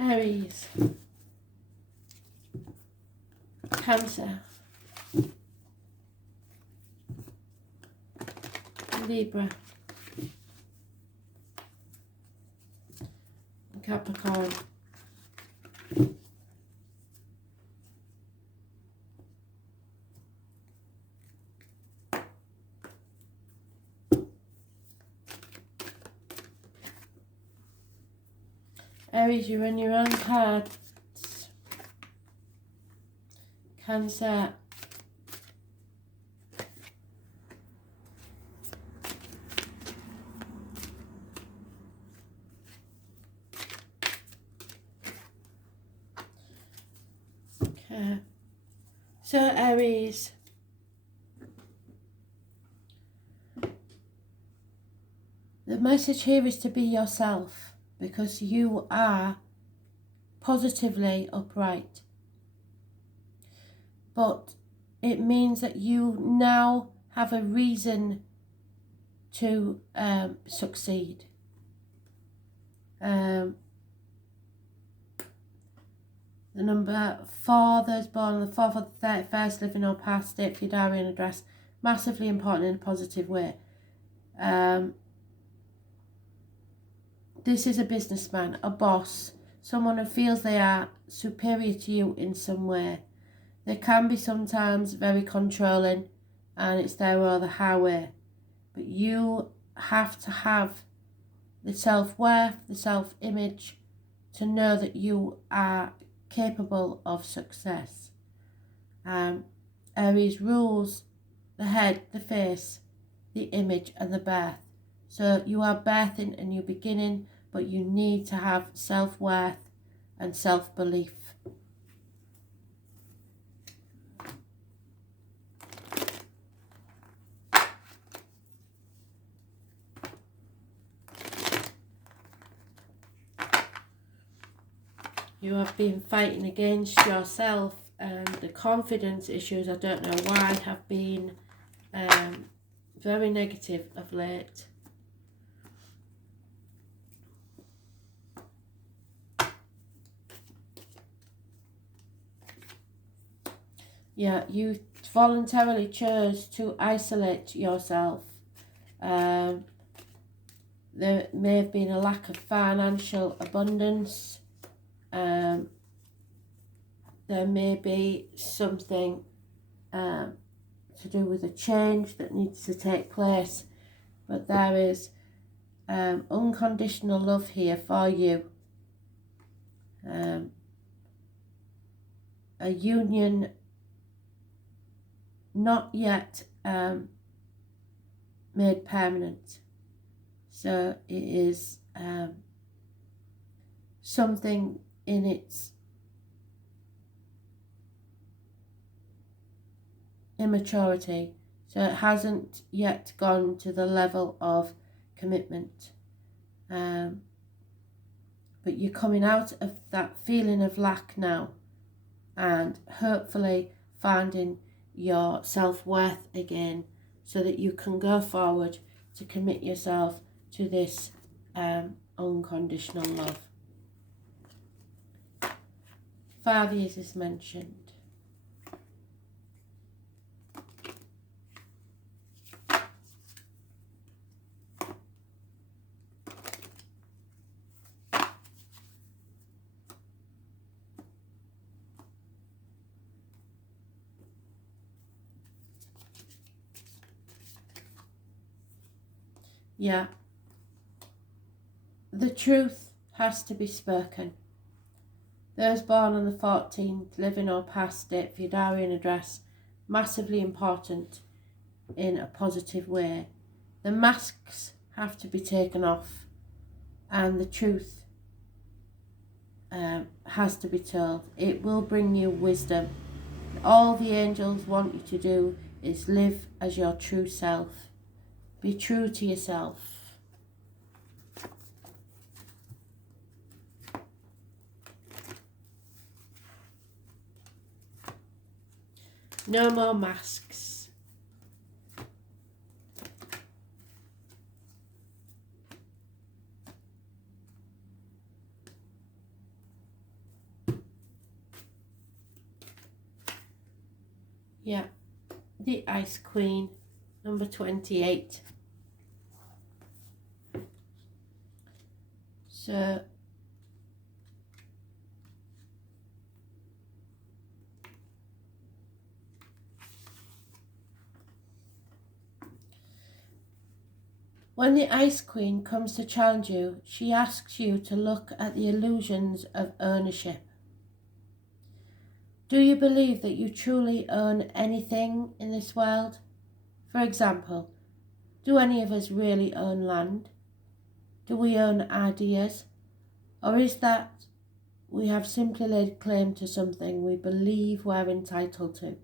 Aries, Cancer, Libra, Capricorn, Aries, you run your own cards. Cancer, okay. So Aries, the message here is to be yourself, because you are positively upright. But it means that you now have a reason to succeed. The number 4, those born on the 4th or the 31st, living or past, date for your diary and address, massively important in a positive way. This is a businessman, a boss, someone who feels they are superior to you in some way. They can be sometimes very controlling, and it's their way or the highway. But you have to have the self-worth, the self-image, to know that you are capable of success. Aries rules the head, the face, the image and the birth. So you are birthing a new beginning, but you need to have self-worth and self-belief. You have been fighting against yourself, and the confidence issues, I don't know why, have been very negative of late. Yeah, you voluntarily chose to isolate yourself. There may have been a lack of financial abundance. There may be something to do with a change that needs to take place, but there is unconditional love here for you. A union not yet made permanent, so it is something in its immaturity, so it hasn't yet gone to the level of commitment, but you're coming out of that feeling of lack now and hopefully finding your self-worth again, so that you can go forward to commit yourself to this unconditional love. 5 years is mentioned. Yeah, the truth has to be spoken. Those born on the 14th, living or past, date for your diary and address, massively important in a positive way. The masks have to be taken off, and the truth has to be told. It will bring you wisdom. All the angels want you to do is live as your true self. Be true to yourself. No more masks. Yeah, the Ice Queen, number 28. So when the Ice Queen comes to challenge you, she asks you to look at the illusions of ownership. Do you believe that you truly own anything in this world? For example, do any of us really own land? Do we own ideas? Or is that we have simply laid claim to something we believe we're entitled to?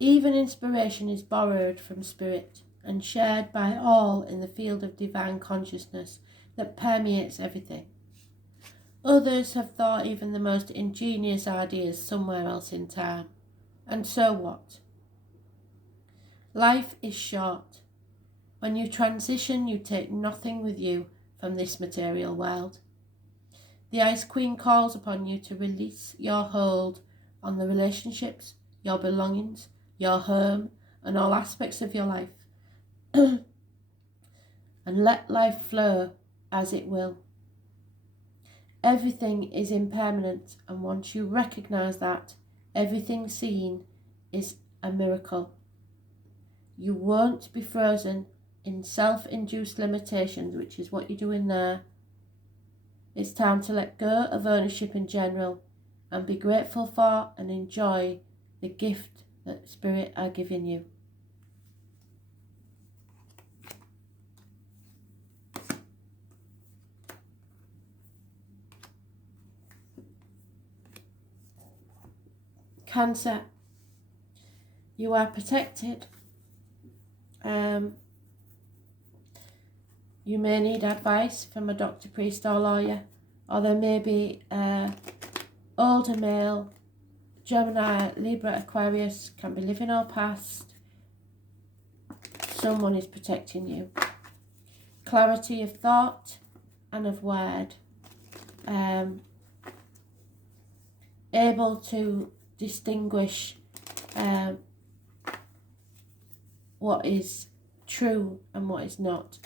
Even inspiration is borrowed from spirit and shared by all in the field of divine consciousness that permeates everything. Others have thought even the most ingenious ideas somewhere else in time. And so what? Life is short. When you transition, you take nothing with you from this material world. The Ice Queen calls upon you to release your hold on the relationships, your belongings, your home, and all aspects of your life, and let life flow as it will. Everything is impermanent, and once you recognize that, everything seen is a miracle. You won't be frozen in self-induced limitations, which is what you're doing there. It's time to let go of ownership in general and be grateful for and enjoy the gift that Spirit are giving you. Cancer, you are protected. You may need advice from a doctor, priest or lawyer, or there may be an older male, Gemini, Libra, Aquarius, can be living or past. Someone is protecting you. Clarity of thought and of word. Able to distinguish what is true and what is not.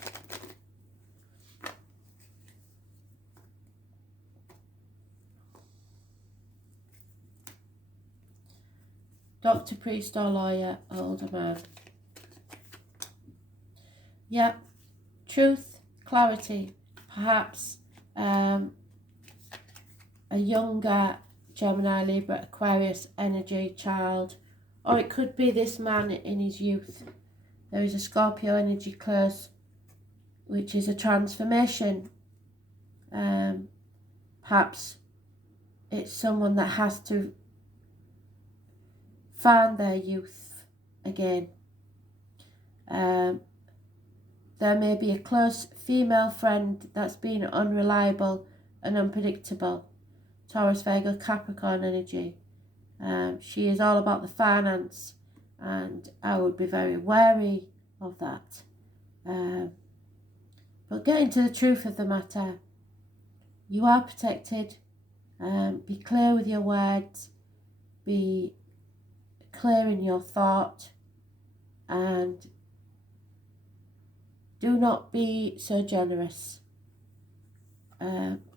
Doctor, priest or lawyer, older man. Yep, truth, clarity, perhaps a younger Gemini, Libra, Aquarius energy child, or it could be this man in his youth. There is a Scorpio energy close, which is a transformation. Perhaps it's someone that has to find their youth again. There may be a close female friend that's been unreliable and unpredictable. Taurus, Virgo, Capricorn energy. She is all about the finance, and I would be very wary of that. But getting to the truth of the matter, you are protected. Be clear with your words. Be clear in your thought, and do not be so generous.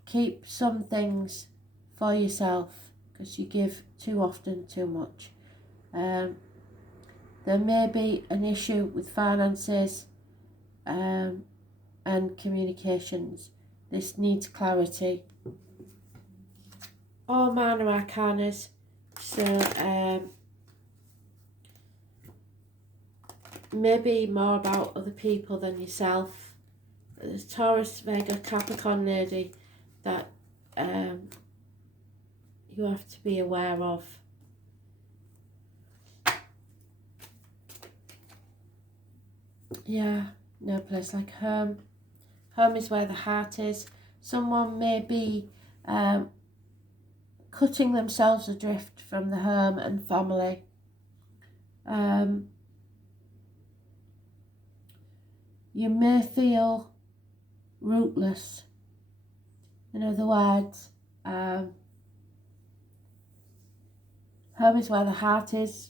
Keep some things for yourself, because you give too often too much. There may be an issue with finances and communications. This needs clarity. All minor arcanas. So maybe more about other people than yourself. There's Taurus, Virgo, Capricorn lady that you have to be aware of. Yeah, no place like home. Home is where the heart is. Someone may be cutting themselves adrift from the home and family. You may feel rootless. In other words, Home is where the heart is.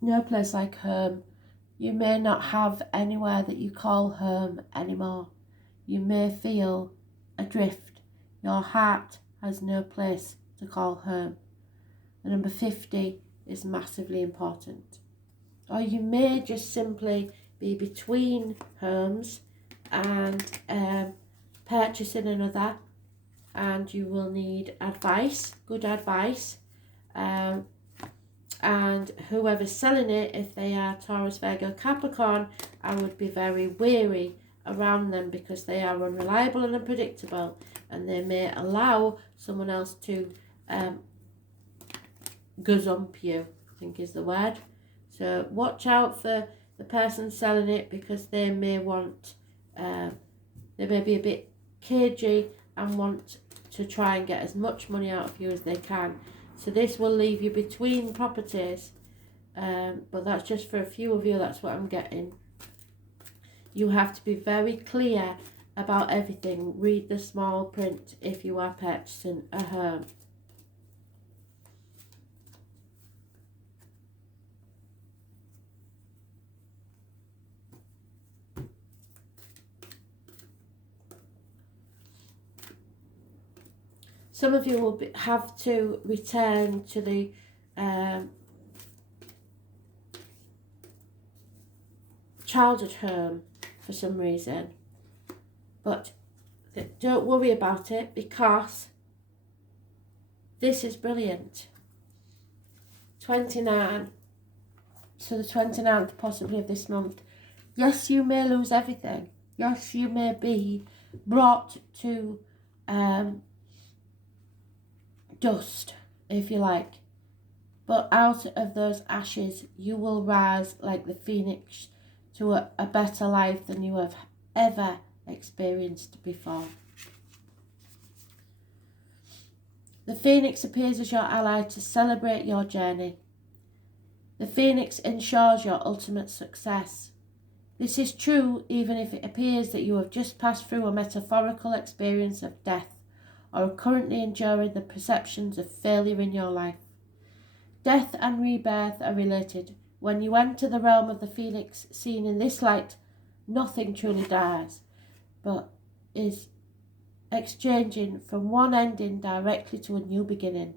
No place like home. You may not have anywhere that you call home anymore. You may feel adrift. Your heart has no place to call home. The number 50 is massively important. Or you may just simply be between homes and purchasing another, and you will need advice, good advice. And whoever's selling it, if they are Taurus, Virgo, Capricorn, I would be very wary around them because they are unreliable and unpredictable, and they may allow someone else to gazump you, I think is the word. So watch out for the person selling it, because they may want, they may be a bit cagey and want to try and get as much money out of you as they can. So this will leave you between properties, but that's just for a few of you, that's what I'm getting. You have to be very clear about everything. Read the small print if you are purchasing a home. Some of you will have to return to the childhood home for some reason, but don't worry about it, because this is brilliant. 29, so the 29th possibly of this month. Yes, you may lose everything. Yes, you may be brought to dust, if you like, but out of those ashes you will rise like the phoenix to a better life than you have ever experienced before. The phoenix appears as your ally to celebrate your journey. The phoenix ensures your ultimate success. This is true even if it appears that you have just passed through a metaphorical experience of death, or are currently enduring the perceptions of failure in your life. Death and rebirth are related. When you enter the realm of the phoenix, seen in this light, nothing truly dies, but is exchanging from one ending directly to a new beginning.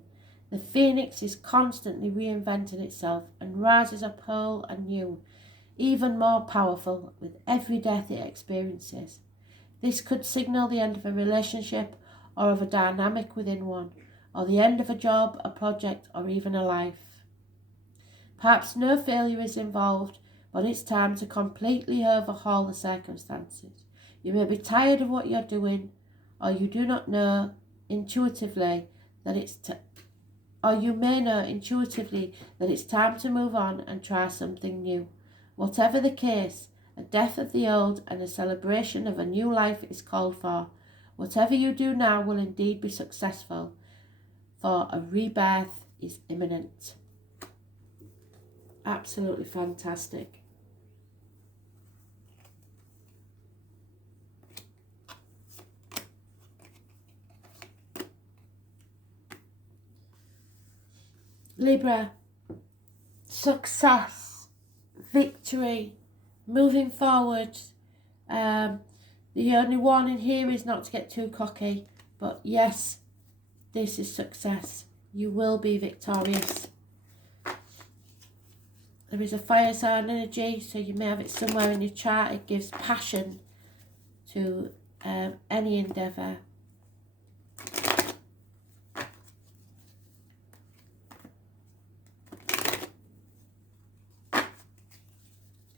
The phoenix is constantly reinventing itself and rises up whole and new, even more powerful with every death it experiences. This could signal the end of a relationship, or of a dynamic within one, or the end of a job, a project, or even a life. Perhaps no failure is involved, but it's time to completely overhaul the circumstances. You may be tired of what you're doing, or you do not know intuitively that or you may know intuitively that it's time to move on and try something new. Whatever the case, a death of the old and a celebration of a new life is called for. Whatever you do now will indeed be successful, for a rebirth is imminent. Absolutely fantastic. Libra, success, victory, moving forward. The only warning here is not to get too cocky, but yes, this is success. You will be victorious. There is a fire sign energy, so you may have it somewhere in your chart. It gives passion to any endeavour.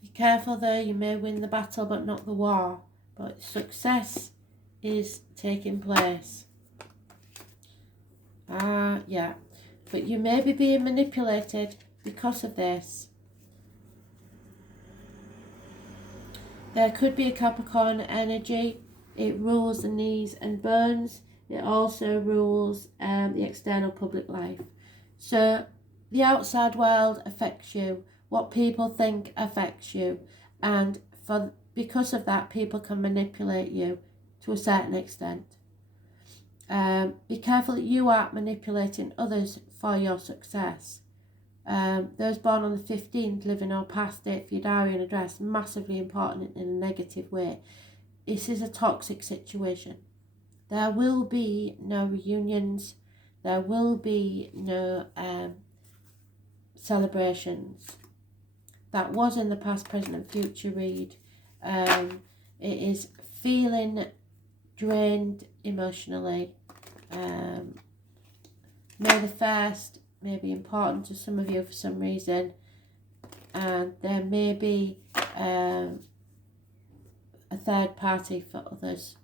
Be careful though, you may win the battle but not the war. But success is taking place. Yeah. But you may be being manipulated because of this. There could be a Capricorn energy. It rules the knees and bones. It also rules the external public life. So the outside world affects you. What people think affects you. And because of that, people can manipulate you to a certain extent. Be careful that you aren't manipulating others for your success. Those born on the 15th, living or past date for your diary and address, massively important in a negative way. This is a toxic situation. There will be no reunions. There will be no celebrations. That was in the past, present and future read. It is feeling drained emotionally. May the 1st may be important to some of you for some reason, and there may be a third party for others.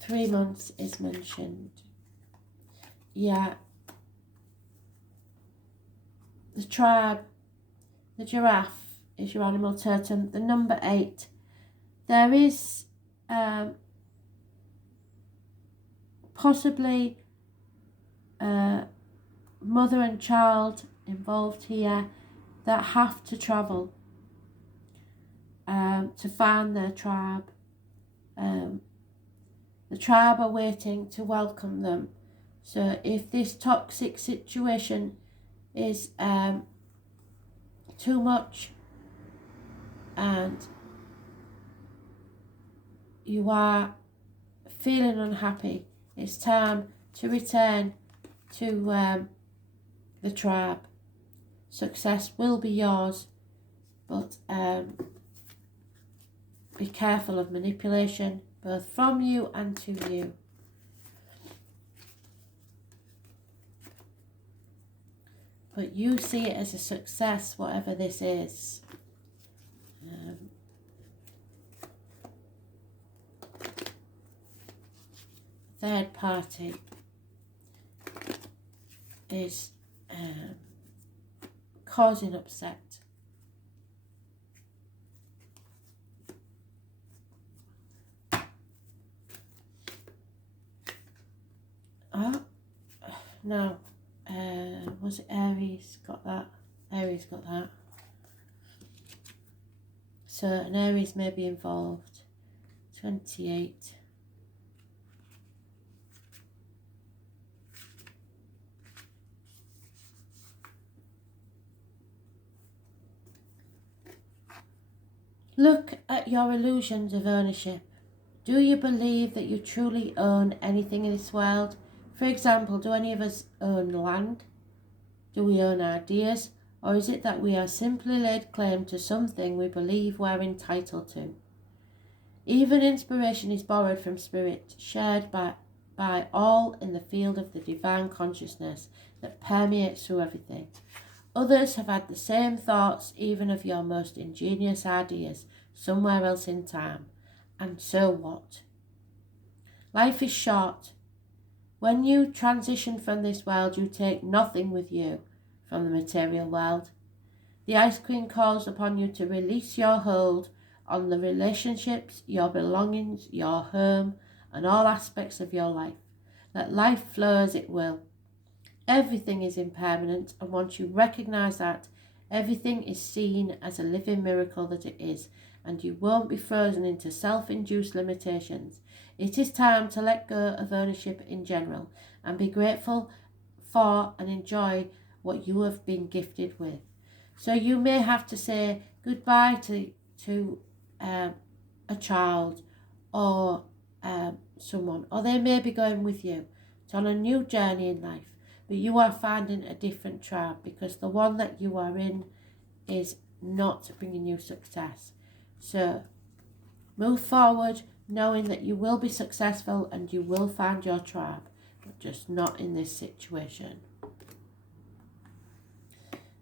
Three months is mentioned. Yeah. The tribe, the giraffe is your animal totem. The number 8. There is possibly mother and child involved here that have to travel to find their tribe. The tribe are waiting to welcome them. So if this toxic situation is too much and you are feeling unhappy, it's time to return to the tribe. Success will be yours, but be careful of manipulation, both from you and to you. But you see it as a success, whatever this is. Third party is causing upset. Oh, no. Was it Aries got that? Aries got that. So an Aries may be involved. 28. Look at your illusions of ownership. Do you believe that you truly own anything in this world? For example, do any of us own land? Do we own ideas? Or is it that we are simply laid claim to something we believe we're entitled to? Even inspiration is borrowed from spirit, shared by all in the field of the divine consciousness that permeates through everything. Others have had the same thoughts, even of your most ingenious ideas, somewhere else in time. And so what? Life is short. When you transition from this world, you take nothing with you from the material world. The Ice Queen calls upon you to release your hold on the relationships, your belongings, your home, and all aspects of your life. Let life flow as it will. Everything is impermanent, and once you recognize that, everything is seen as a living miracle that it is, and you won't be frozen into self-induced limitations. It is time to let go of ownership in general and be grateful for and enjoy what you have been gifted with. So you may have to say goodbye to a child or someone, or they may be going with you on a new journey in life, but you are finding a different tribe because the one that you are in is not bringing you success. So move forward knowing that you will be successful and you will find your tribe, but just not in this situation.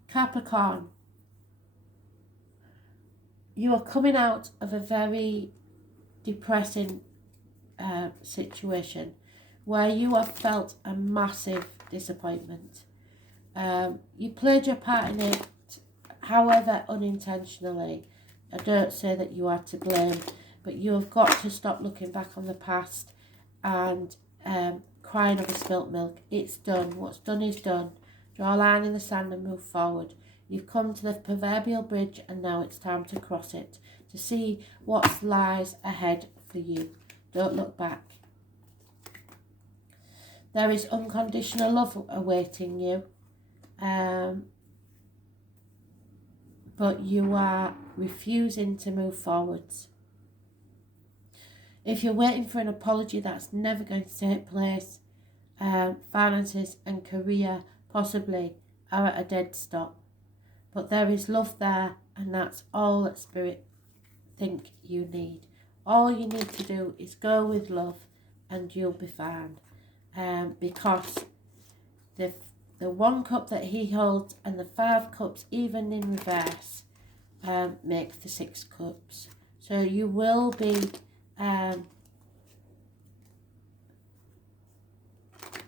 Capricorn, you are coming out of a very depressing situation where you have felt a massive disappointment. You played your part in it, however unintentionally. I don't say that you are to blame, but you have got to stop looking back on the past and crying over spilt milk. It's done. What's done is done. Draw a line in the sand and move forward. You've come to the proverbial bridge and now it's time to cross it, to see what lies ahead for you. Don't look back. There is unconditional love awaiting you, but you are refusing to move forwards. If you're waiting for an apology, that's never going to take place. Finances and career possibly are at a dead stop. But there is love there, and that's all that Spirit think you need. All you need to do is go with love and you'll be fine. Because the 1 cup that he holds and the 5 cups, even in reverse, makes the 6 cups. So you will be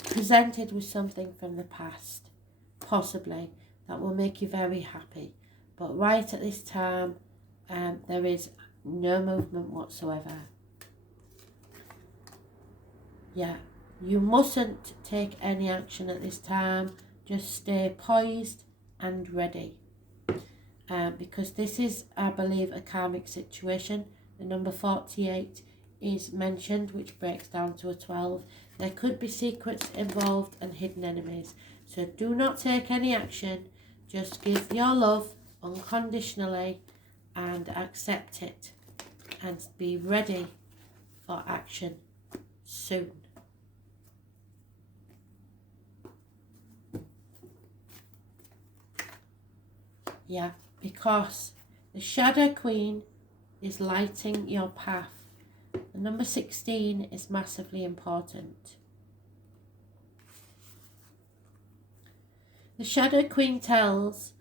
presented with something from the past, possibly, that will make you very happy. But right at this time, there is no movement whatsoever. Yeah, you mustn't take any action at this time. Just stay poised and ready. Because this is, I believe, a karmic situation. The number 48 is mentioned, which breaks down to a 12. There could be secrets involved and hidden enemies. So do not take any action. Just give your love unconditionally and accept it. And be ready for action soon. Yeah, because the Shadow Queen is lighting your path. The number 16 is massively important. The Shadow Queen tells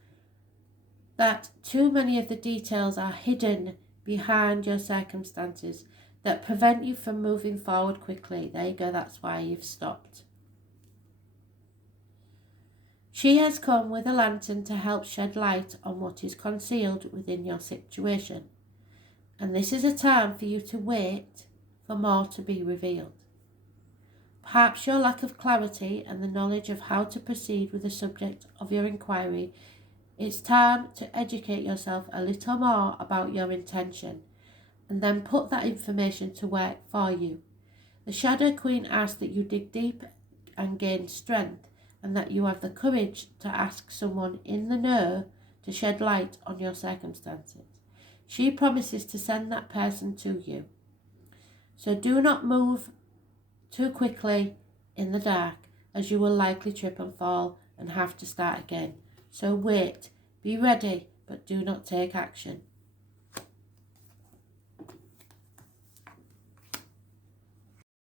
that too many of the details are hidden behind your circumstances that prevent you from moving forward quickly. There you go, that's why you've stopped. She has come with a lantern to help shed light on what is concealed within your situation. And this is a time for you to wait for more to be revealed. Perhaps your lack of clarity and the knowledge of how to proceed with the subject of your inquiry, it's time to educate yourself a little more about your intention and then put that information to work for you. The Shadow Queen asks that you dig deep and gain strength, and that you have the courage to ask someone in the know to shed light on your circumstances. She promises to send that person to you. So do not move too quickly in the dark, as you will likely trip and fall and have to start again. So wait, be ready, but do not take action.